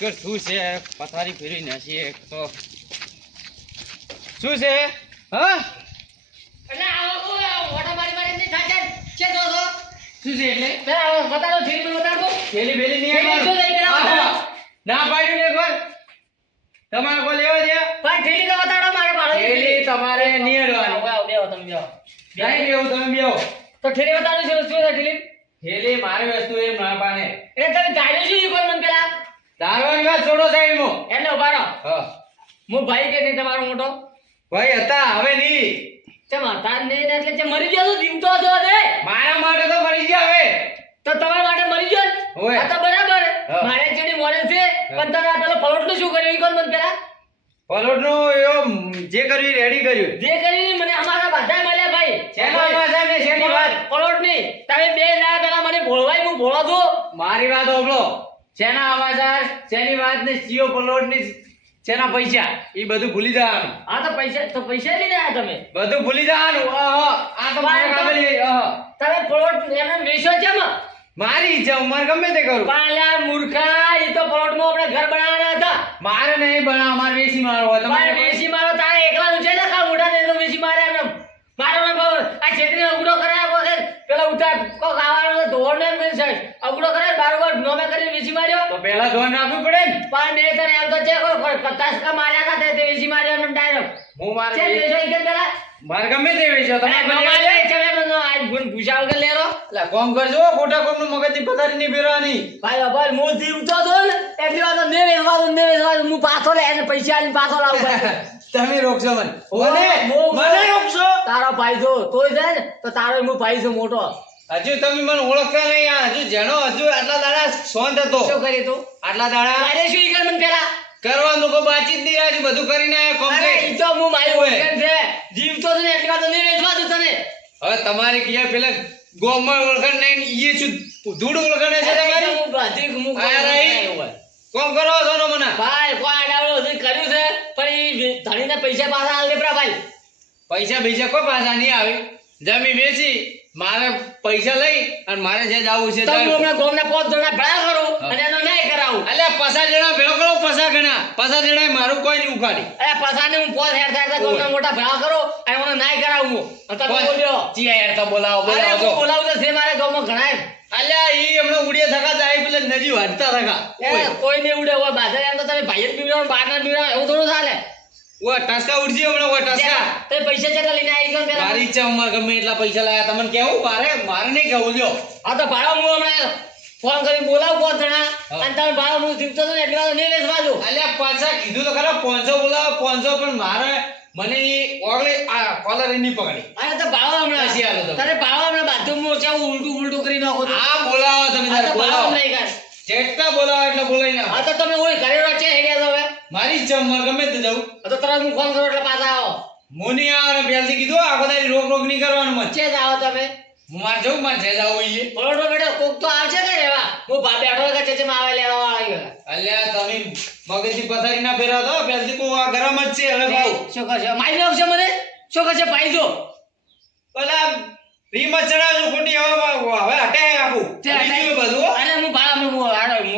ઈકર શું છે? પથારી નાખી એક તો. શું છે? હા? એટલે આવો ઓટા મારી મારી નહીં થાકે છે જો જો શું છે એટલે? પેલા બતાડો થેલી પર બતાડો થેલી બેલી નહીં થેલી શું લઈ ગયા? આહા. ના પાડ્યું ને એકવાર તમારે કોઈ લેવા દે? થેલી તો બતાડો મારે ભાડો થેલી તમારે નહીં અડવાની. આવો બેહો તમે બેહો. નહીં તમે બેહો. તો થેલી બતાડો છે શું છે થેલી થેલી મારી વસ્તુ એ ના પાને એટલે તમે ગાડ્યો શું ઈ મને પેલા? દારવાની વાત છોડો સાહેબ એટલે ઊભા રહો. હું. ભાઈ કે નહીં તમારો મોટો? ભાઈ હતા હવે નહીં. ચમ હતા નહીં એટલે જે મરી ગયો તો જીવતો હતો ને મારા માટે તો મરી ગયા હવે. તો તમારા માટે મરી ગયો ને? આ તો બરાબર. મારે ચડી મોડે છે પણ તમે આ પેલો શું કર્યું? ઈ કોણ મને પેલા પલોટનું એવો જે કર્યું રેડી કર્યું. જે કરીને મને અમારા બધા મળ્યા ભાઈ. શેનો આવે છે? શેની વાત? ની તમે બે દાડા પેલા મને ભોળવાય હું ભોળો છું. મારી વાત ઓબળો શેના અવાજાર શેની વાત ને સીઓ પલોટની શેના પૈસા એ બધું ભૂલી જવાનું. આ તો પૈસા તો પૈસા લઈને આયા તમે. બધું ભૂલી જવાનું. આ તો મારે અહ. તમે પલોટ એમને વેચો છે મારી ઈચ્છા ઉમર મારે ગમે તે કરું. પાલા મૂર્ખા એ તો પ્લોટમાં આપણે ઘર બનાવવાના હતા. મારે નહીં બનાવ મારે વેચી મારો હોય તમારે તમારે વેચી મારો તારે એકલા નું છે ને કા મોઢા ને તો વેચી મારે એમ. મારો ના બાબા આ છેતરી અગડો કરાય વખત પેલા ઉતાર કોક આવવાનો તો ધોળ ને મેં સાહેબ અગડો કરાય બારોબાર નોમે કરીને વેચી માર્યો તો પેલા ધોન રાખવું પડે ને? પણ મેં તને એમ તો ચેક પચાસ કા માર્યા કા તે વેચી માર્યો એમ ડાયરેક્ટ હું મારે છે વેચ- વેચો પેલા. મારે ગમે તે વેચો આ ગુણ ભૂસા વગર લેરો એટલે કોમ કરજો ખોટા કોમનું મગજની પથારી નહીં ફેરવાની. ભાઈ ભાઈ હું જીવતો ને એટલી વાત તો ને દો ને વેચવા હું પાછો લે પૈસા આલીને પાછો લાવું તમે રોકશો મને. મને? મને રોકશો? તારો ભાઈ છો તોય છે ને તો તારો હું ભાઈ છું મોટો. હજુ તમે મને ઓળખતા નહીં આ હજુ જેનો હજુ આટલા દાડા શાંત હતો. શું કરી તું? આટલા દાડા અરે શું ઈ કર મને પેલા? કરવાનું કોઈ બાચી જ નહીં રાજુ બધું કરીને અરે complete. ઈ તો હું મારી ઓય. ઓળખાણ છે. જીવતો છે ને એટલા તો નહીં વેચવા દઉં તને. હવે તમારે ક્યાં પેલા ગોમાં ઓળખણ નહીં ઈએ શું ધૂળ ઓળખાણ છે તમારી? હું બાધી હું. કોમ કરો છો મને? ભાઈ કોઈ આડાવડો હજી કર્યું છે? પણ ઈ ધણીને પૈસા પાછા આલ દે ભાઈ. પૈસા પૈસા કોઈ પાછા નહીં આવે. જમી વેચી મારે પૈસા લઈ અને મારે જે જવું છે તમે. હમણાં ગામના પાંચ જણા ભેળા કરો અને એનો ન્યાય કરાવું. એટલે પસા જણા ભેળો કરો પસા ગણા. પસા જણા મારું કોઈ નહીં ઉખાડી. અરે પસાને હું પોત હેર થાય તો ગામના મોટા ભેળા કરો અને મને ન્યાય કરાવું હું. તમે બોલ્યો. ચિયા યાર તો બોલાવો બોલાવો બોલાવું તો છે મારે ગામમાં ઘણાય અલ્યા ઈ હમણાં ઉડે થકા જાય પેલા નજી વાંચતા થકા. કોઈ નહીં ઉડે. હોય એમ તો તમે ભાઈ જ પીવડાવો ને બહાર ના પીવડાવો. એવું થોડું ચાલે. ઓય ટસકા ઉડજી હમણાં ઓય ટસકા તે પૈસા ચેટલા લઈને આવી ગયો પેલા. મારી ઈચ્છા અમારે ગમે એટલા પૈસા લાયા. તમને કેવું? મારે મારે નહીં કેવું લ્યો આ તો ભાડા હું હમણાં ફોન કરી બોલાવ કો જણા? અને તમે ભાડા હું જીવતો તો ને એટલી વાર નહીં લેવા જો અલ્યા પાછા કીધું તો ખરા પાંચસો બોલાવો પાંચસો પણ મારે મને ઓગળી આ કોલર એની પકડી. અરે તો ભાડો હમણાં હસી હાલો તો. તારે ભાડો હમણાં બાથરૂમમાં ચાવું ઉલટું ઉલટું કરી નાખો. આ બોલાવો તમે તારે બોલાવો. જેટલા બોલાવો એટલા બોલાઈ ના હા તો તમે ઓય ઘરે રોચે હેડ્યા હવે. મારી જ જમવા ગમે તે જવું તો તરત હું ફોન કરો એટલે પાછા આવો. હું નહીં આવે પહેલથી કીધું આખો તારી રોક રોક નહીં કરવાનું મને. છે જ આવો તમે. હું મારે જવું મારે જે આવું ઈ. બોલો બેટો કોક તો આવશે ને રેવા હું ભા બેઠો કે કે માં આવે લેવા ગયો અલ્યા તમે મગજની પથારી ના ફેરવા દો પહેલથી કહું આ ગરમ જ છે હવે ભાઈ શું કરશે મારી આવશે મને? શું કરશે ભાઈ જો. પેલા રીમત ચડાવજો ખોટી હવે હવે હવે હટે આખું. તે હટી હટાઈ- ગયું બધું હો. હું ભાવ હું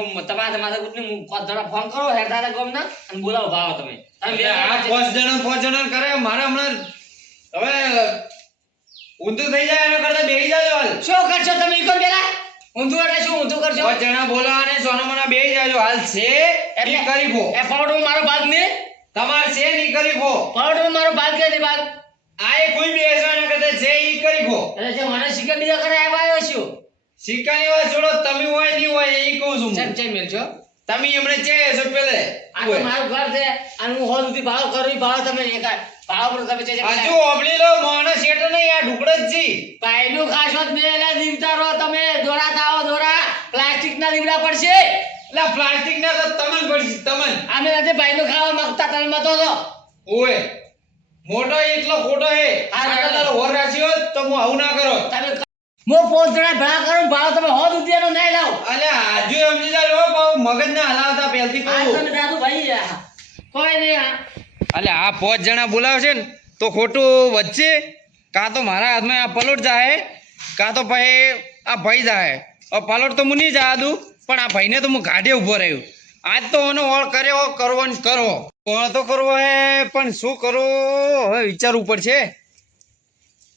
હું તમારા તમારા ગ્રુપને હું પાંચ જણા ફોન કરો હેડતા હતા ગામના અને બોલાવો ભાવ તમે. પાંચ જણા પાંચ જણા કરે મારે હમણાં હવે ઊંધું થઈ જાય એના કરતા બેસી જાજો હાલ. શું કરશો તમે? ઈ પેલા ઊંધું એટલે શું ઊંધું કરશો? પાંચ જણા બોલાવા અને સોનામાના બેસી જાજો હાલ. છે એટલે- કરી એ ફાવડમાં મારો ભાગ ને? તમાર છે ની કરી ફો ફાવડમાં મારો ભાગ કે નહીં ભાગ? આ કોઈ કરતા છે ઈ કરી ફો એટલે જે મને શીખે બીજા કરે આવ્યો છું શીખાઈ હોય છોડો તમે હોય નહીં હોય એ કહું છું ચમ. ચમ મેલ છો. તમે એમણે છે છો પેલે? આ તો મારું ઘર છે અને હું હોલ સુધી ભાવ કરું ભાવ તમે એક ભાવ પર તમે છે હજુ ઓબલી લો માણસ શેટ નહીં આ ઢુકડો જ છી. પાયલું ખાશો જ મેલા દીવતા રહો તમે દોરા તાવો દોરા. પ્લાસ્ટિક ના દીવડા પડશે. એટલે પ્લાસ્ટિક ના તો તમન પડશે તમન. અમે નથી ભાઈનું ખાવા માંગતા તમે મતો તો ઓય. મોટો એટલો ખોટો હે આ. તારો હોર રાખ્યો હોય તો હું આવું ના કરો. તમે મો પાંચ જણા ભેળા કરો ભાવ તમે હોદ ઉદ્યાનો નહીં લાવ. અલે આજુ સમજી જા લો પાઉ મગજ ના હલાવતા પહેલથી આ કહું તમે દાદુ ભાઈ. કોઈ નહીં આ. અલ્યા આ પાંચ જણા બોલાવશે ને તો ખોટું વચ્ચે કાં તો મારા હાથમાં આ પલોટ જાય કાં તો ભાઈ આ ભાઈ જાય. પલોટ તો હું નહીં જવા દઉં પણ આ ભાઈને તો હું ગાઢે ઊભો રહ્યો. આજ તો ઓનો ઓળ કર્યો કરવો ને કરો ઓળ તો કરવો હે? પણ શું કરવું? હવે વિચારવું પડશે.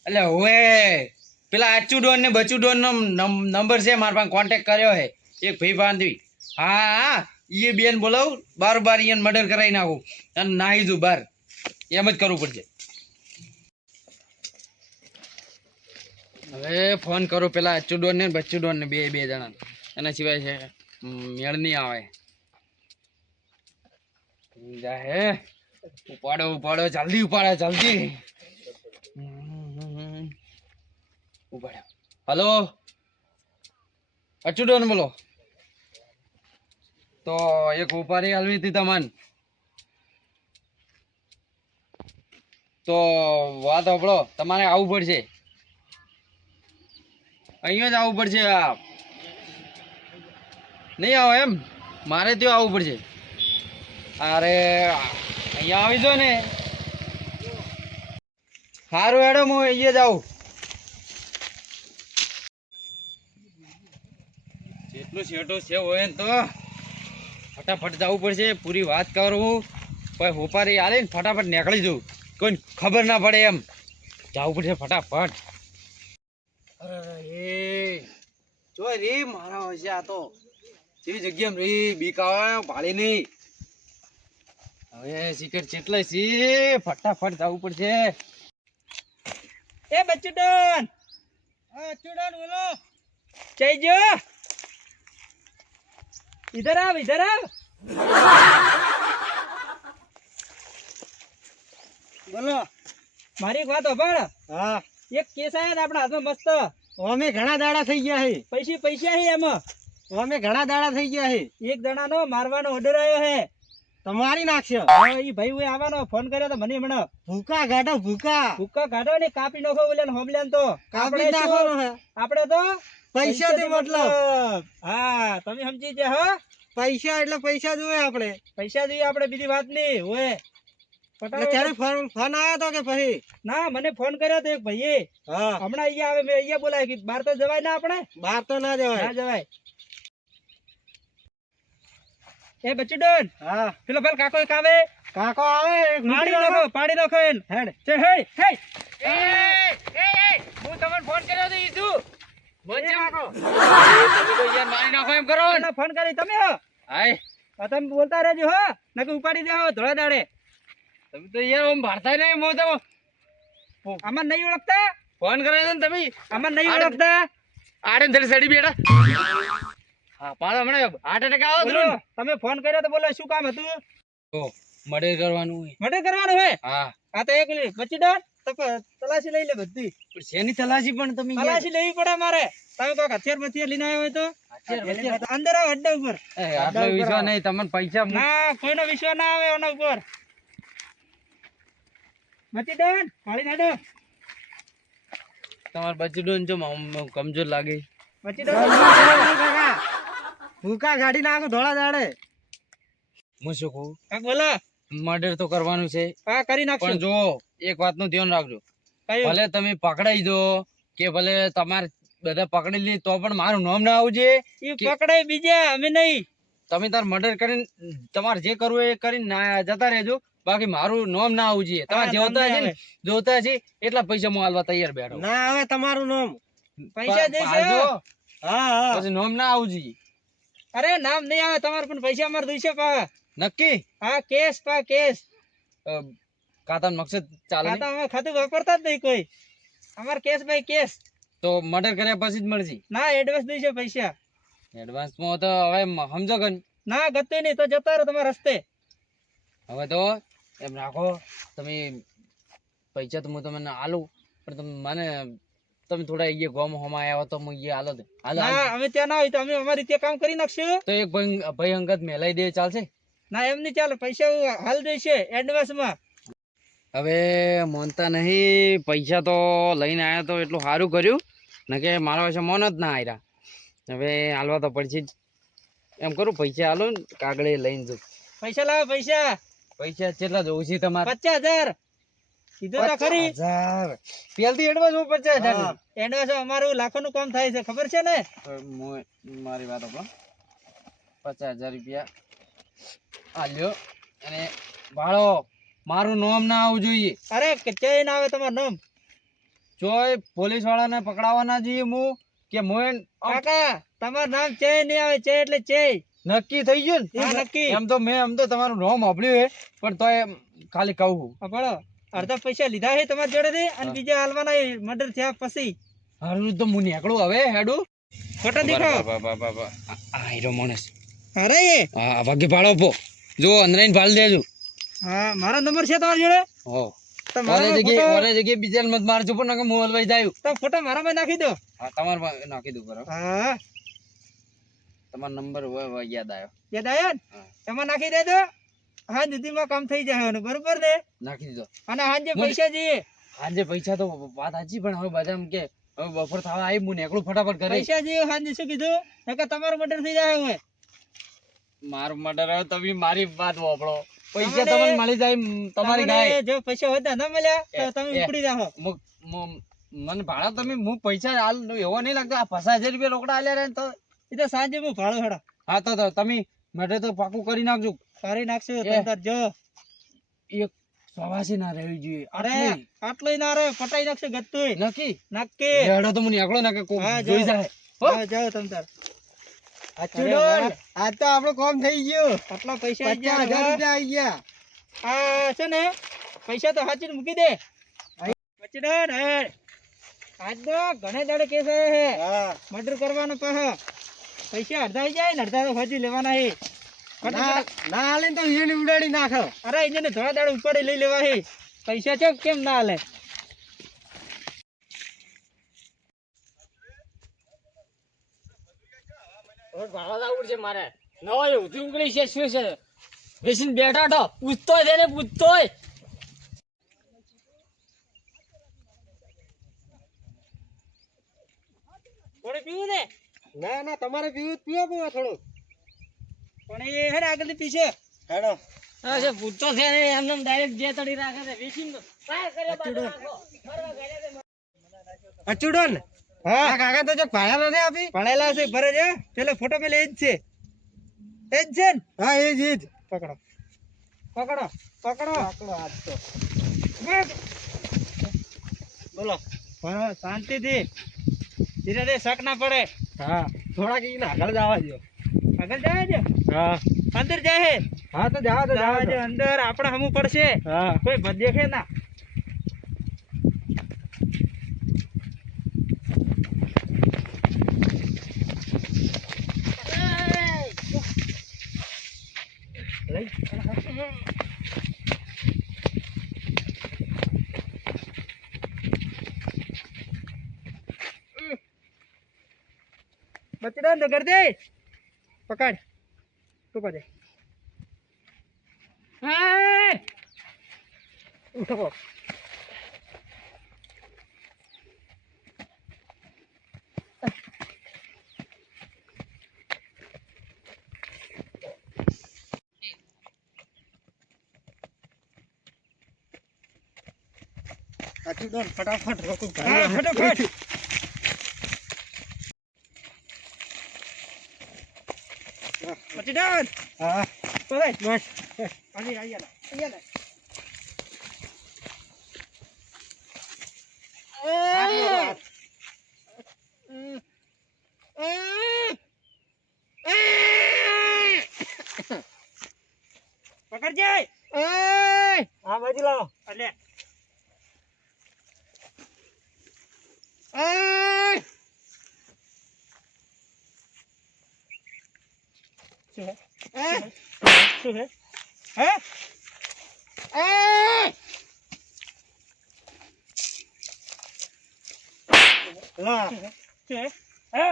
એટલે હવે પેલા આચુ ડોન ને બચુ ડોન નો નંબર છે, મારા પાસે કોન્ટેક્ટ કર્યો હે એક ભાઈ બાંધવી. હા હા એ બેન બોલાવ, બાર બાર એને મર્ડર કરાવી નાખું અને નાહી જુ બાર. એમ જ કરવું પડશે. હવે ફોન કરો પેલા આચુ ડોન ને બચ્ચુ ડોન ને બે બે જણા એના સિવાય છે મેળ નહીં આવે. હે. ઉપાડો ઉપાડો જલ્દી ઉપાડો જલ્દી. હમ, હલો? અચ્ચુ ડોન બોલો. તો એક ઉપાડી હાલવી હતી તમને. તો વાત સાંભળો તમારે આવવું પડશે. અહીંયા જ આવવું પડશે આ નહીં આવો એમ? મારે ત્યાં આવવું પડશે. અરે, અહીંયા આવી જો ને. સારું હેડો, હું અહીંયા જાઉં જેટલું શેઠો છે હોય ને તો ફટાફટ જવું પડશે, પૂરી વાત કરું. કોઈ હોપારી આલે ને ફટાફટ નીકળી જવું કોઈ ખબર ના પડે એમ. જવું પડશે ફટાફટ. અરે જો રે, મારા હોય છે આ તો. જેવી જગ્યા રે બીકાવા ભાળી નહીં. હવે સિકર ચેટલાય છે ફટાફટ જવું પડશે. એ બચ્ચુડન! બચ્ચુડન બોલો. જઈ જો ઇધર આવ ઇધર આવ! બોલો. મારી એક વાત અભાળ હા. એક કેસ આયા આપણા હાથમાં મસ્ત. અમે ઘણા દાડા થઈ ગયા છે પૈસા પૈસા છે એમાં. અમે ઘણા દાડા થઈ ગયા છે એક જણાનો મારવાનો ઓર્ડર આવ્યો હે. તમારી નાખશે. ઈ ભાઈ હું આવવાનો ફોન કર્યો તો મને હમણાં. ભૂકા ગાઢો ભૂકા. ભૂકા ગાઢો ને કાપી નાખો ઓલે હોમલેન તો. કાપી હે. આપણે તો પૈસાથી મતલબ. હા તમે સમજી ગયા હો. પૈસા એટલે પૈસા જોઈએ આપણે. પૈસા જોઈએ આપણે બીજી વાત નહીં હોય ત્યારે ફોન ફોન આવ્યો તો કે પછી? ના મને ફોન કર્યો તો એક ભાઈએ. હમણાં અહીંયા આવે મેં અહીંયા બોલાય કે બહાર તો જવાય ના આપણે? બહાર તો ના જવાય. ના જવાય. એ બચ્ચુ ડોન હા. પેલો પેલો કાકો એક આવે. કાકો આવે એક પાડી નાખો. પાડી નાખો એન. હેડ. ચે હે હે એ એ એ હું તમને ફોન કર્યો તો ઈધુ વચ્ચે કાકો. તમે તો યાર મારી નાખો એમ કરો ના. ફોન કરી તમે હો. હાય. આ તમે બોલતા રહેજો હો. નકે ઉપાડી દેહો ધોળા દાડે. તમે તો યાર ઓમ ભારતા નહીં મો તો. અમાર નહીં ઓળખતા? ફોન કર્યો છે ને તમે. અમાર નહીં ઓળખતા? આડે ને સડી બેઠા. હા પાછો હમણાં. હાર્ટ એટેક આવો બોલો તમે ફોન કર્યો તો બોલો શું કામ હતું? તો મર્ડર કરવાનું હોય. મર્ડર કરવાનું હે. હા આ તો એક બચ્ચી ડોન? તપ- તલાશી લઈ લે બધી. પણ શેની તલાશી પણ તમે તલાશી લેવી પડે મારે. તમે કોઈક હથિયાર બથિયાર લઈને આવ્યો હોય તો? હથિયાર, હથિયાર. અંદર આવો અડ્ડા ઉપર. આટલો વિશ્વાસ નહીં તમને પૈસા ના કોઈનો વિશ્વાસ ના આવે એના ઉપર. બચ્ચી ડોન નાડો તમારે ડોન છો કમજોર લાગે. બચી ડોન ભૂકા ગાડી નાખો ધોળા દાડે. હું શું કહું? કાક બોલો. મર્ડર તો કરવાનું છે હા કરી નાખશું. પણ જો એક વાતનું ધ્યાન રાખજો. ભલે તમે પકડાઈ દો કે ભલે તમારે બધા પકડી લે તો પણ મારું નામ ના આવજે. એ પકડાય બીજા અમે નહીં. તમે તાર મર્ડર કરીને તમારે જે કરવું એ કરીને ના જતા રહેજો. બાકી મારું નામ ના આવવું જોઈએ તમારે જોતા છે ને જોતા છે એટલા પૈસા હું હાલવા તૈયાર બેઠો. ના હવે તમારું નામ. પૈસા દેજો હા હા. પછી નામ ના આવવું જોઈએ અરે નામ નહીં આવે તમારે પણ પૈસા અમારે દઈશે પા નક્કી? હા કેસ પા કેસ કાતાનો મકસદ ચાલે આ અમે ખાતું વાપરતા જ નહીં કોઈ. અમાર કેસ ભાઈ કેસ તો મર્ડર કર્યા પછી જ મળશે. ના એડવાન્સ દઈશે પૈસા. એડવાન્સમાં તો હવે સમજો કે ના ગતિ નહીં તો જતા રહો તમારા રસ્તે. હવે તો એમ રાખો તમે પૈસા તો હું તમને આલું પણ તમે મને તમે થોડા એ ગોમ હોમાં આવ્યા તો હું એ હાલો દે હાલો. અમે ત્યાં ના હોય તો અમે અમારી રીતે કામ કરી નાખશું. તો એક ભાઈ ભાઈ અંગત મેલાઈ દે ચાલશે? ના એમ નહીં ચાલે પૈસા હાલ દઈશે એડવાન્સમાં હવે મોનતા નહીં પૈસા તો લઈને આવ્યા તો એટલું સારું કર્યું. ને કે મારા પાસે મોન જ ના આવ્યા હવે હાલવા તો પડશે જ. એમ કરું પૈસા હાલો ને કાગળે લઈને જઉં. પૈસા લાવો પૈસા. પૈસા કેટલા જોવું છે તમારે? પચાસ હજાર. કીધું તો ખરી. પચાસ હજાર. પહેલથી એડવાન્સ હું પચાસ હજાર હા. એડવાન્સ અમારું લાખોનું કામ થાય છે. ખબર છે ને? મારી વાત આપણો પચાસ હજાર રૂપિયા. આ લ્યો. અને ભાળો મારું નામ ના આવવું જોઈએ. અરે કે ના આવે તમારું નામ? જોય પોલીસ વાળાને પકડાવવાના જોઈએ હું કે મોયન કાકા તમારું નામ ચેય નહીં આવે. ચે એટલે ચેય નક્કી થઈ ગયું ને? નક્કી. એમ તો મેં એમ તો તમારું નામ આપ્યું હે પણ તોય ખાલી કહું. અડધા પૈસા લીધા છે તમારી જોડે અને બીજા હાલવાના મર્ડર થયા પછી. હારું તો હું નીકળું હવે હેડું. ફોટો દેખો બા, બા, બા, બા. આ આ હીરો માણસ. અરે એ આ વાગે પાડો પો જો અંદરાઈને પાડી દેજો. હા મારો નંબર છે તમારી જોડે? હો. તો ઓરે મારો જગ્યાએ ઓરે જગ્યાએ બીજા મત મારજો પણ નકર હું હલવાઈ જાયું. તો ફોટો મારામાં નાખી દો. હા તમારે માં નાખી દઉં બરાબર. હા. તમારો નંબર હોય યાદ આવ્યો. યાદ આવ્યો તમાર હા. નાખી દેજો. હા દીદીમાં કામ થઈ જાય બરોબર ને? નાખી દીધો. અને હાંજે પૈસા જઈએ. આજે પૈસા તો વાત સાચી પણ હવે બધા કે હવે બપોર થવા આવી હું નીકળું ફટાફટ કરે પૈસા જઈએ હાંજે શું કીધું? નકર તમારું મર્ડર થઈ જાય હવે. મારું મર્ડર હવે તમે મારી વાત વાપરો. પૈસા તમને- મળી જાય તમારી ગાય. જો પૈસા હોતા ના મળ્યા તો તમે. ઉપડી જાઓ. મને ભાડા તમે હું પૈસા હાલ એવો નહીં લાગતો આ પચાસ હજાર રૂપિયા રોકડા આલ્યા રહે તો. એ તો સાંજે હું ભાડો હડો. હા તો તમે મર્ડર તો પાકું કરી નાખજો. કરી નાખશું એ. જો. એક સવાસી ના રહેવી જોઈએ. અરે આટલી. ના રહે પટાઈ નાખશે ગત્તુય નક્કી? નક્કી. હેડો તો મને એકલો ના કો હા, જોઈ. જાય. હો? હા, જાઓ તમે તાર. અચ્છું ડોલ. વાહ. તો આપણો કામ થઈ ગયો. આટલા પૈસા આઈ ગયા હજાર રૂપિયા આવી ગયા. આ છે ને પૈસા તો હાચીને મૂકી દે. પછી હે આજ તો ઘણે દાડે કેસ આવ્યો હે. હા. મર્ડર કરવાનો પાછો પૈસા અડધા આઈ જાય ને અડધા તો હજી લેવાના ફટાફટ. ના હાલે તો વીજળી ઉડાડી નાખો. અરે એને થોડા દાડે ઉપાડી લઈ લેવા હે પૈસા છે કેમ ના હાલે? ભાડો છે મારે. નવો ઉધી ઉકળી છે શું છે? બેસીને બેઠા તો પૂછતોય તેને પૂછતોય થોડી પીવું ને? ના ના તમારે પીવું પીવો પીવો થોડું પણ એ હેડ આગળની પીછે હેડો. હા છે પૂછતો છે ને એમને ડાયરેક્ટ જે તડી રાખે છે બેસીને કાંઈ કરે બાજુ રાખો. અચુડો ને? હા. કાકા તો જો ભણેલા નથી આપી? ભણેલા છે ભરે છે. પેલો ફોટો પેલે એ જ છે. એ જ છે ને? હા એ જ એ જ. પકડો. પકડો પકડો. પકડો હાથ તો. બોલો. હા શાંતિથી. ધીરે ધીરે શક ના પડે. હા. થોડાક આગળ જવા દો આગળ જાય છે? હા. અંદર જાય હે હા તો જાવ તો જવા દે, અંદર આપણે હમું પડશે. હા. કોઈ ભદ દેખે ના. બચડા નગર કરી દે પકડ. તું કરે હા ઉઠો અચુડો ફટાફટ. રોકો હા, ફટાફટ પછી ડાન હા પકડ બસ આવી આવી લે આવી લે પકડ જાય હા બાજુ લાવો અલે શું હે? શું હે? હે? લા શું હે? હે?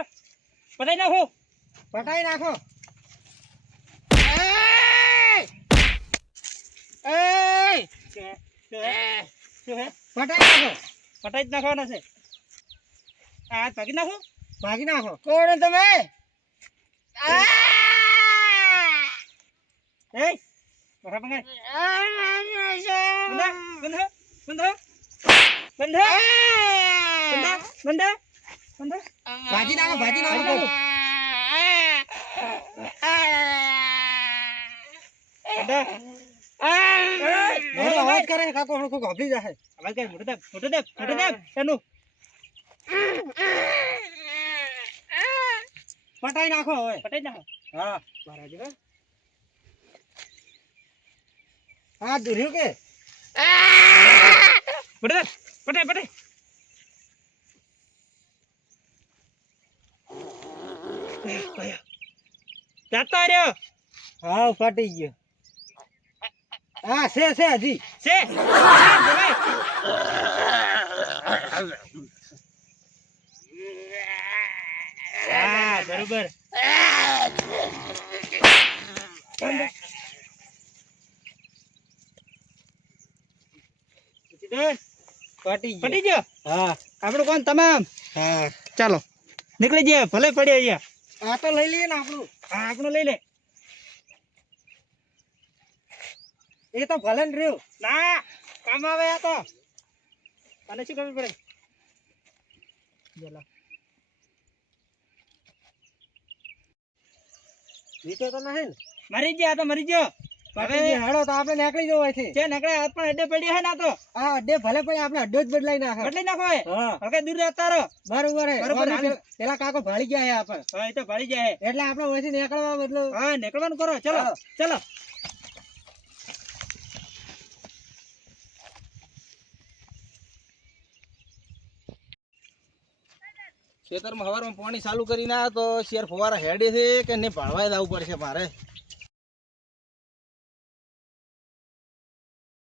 પતાઈ નાખો. પટાઈ નાખો? પટાઈ નાખો. પતાઈ જ નાખવાનો છે. આ ભાગી નાખો. ભાગી નાખો. કોણ તમે? બંધ બંધ બંધ ભાજી નાખો ભાજી નાખો હેડા. મારો અવાજ કરે છે, કાકો હળખું ગાભી જાય અવાજ કર, મોટો દેબ, મોટો દેબ, મોટો દેબ, એનું. પટાઈ નાખો હવે પટાઈ નાખો. હા મારા જેવો. હા દુર્યું કે પટે દેબ, પટાઈ, પટાઈ. જાતો રહ્યો. હા ફાટી ગયો હા છે છે હજી છે. હા બરોબર ફાટી પટી ગયો. હા. આપણું કોણ? તમામ? હા. ચાલો. નીકળી જઈએ ભલે પડી અહીંયા. આ તો લઈ લઈએ ને આપણું. હા આપણું લઈ લે. એ તો ભલે ને રહ્યું. ના કામ આવે આ તો. તને શું ખબર પડે? ચાલો નીચે તો નહીં મરી ગયા તો મરી ગયો. ગયો હેડો તો આપણે નીકળી જવાય છે. જે નકળે હાથ પણ અડ્ડે પડ્યા હે ના તો. આ અડ્ડે ભલે પછી આપણે અડ્ડો જ બદલાઈ નાખે. બદલી નાખો હે. હલકે દૂર રહેતા રહો બરોબર હે. બરોબર, પેલા- પેલા કાકો ભાળી ગયા હે આપણે. હા એ તો ભળી જાય એટલે આપણે ઓછી નીકળવા બદલો. હા નીકળવાનું કરો. ચલો ચલો. ખેતરમાં હવારમાં પાણી ચાલુ કરીને આવ્યો તો શેર ફુવારા હેડે છે કે નહીં? ભાળવા જવું પડશે મારે.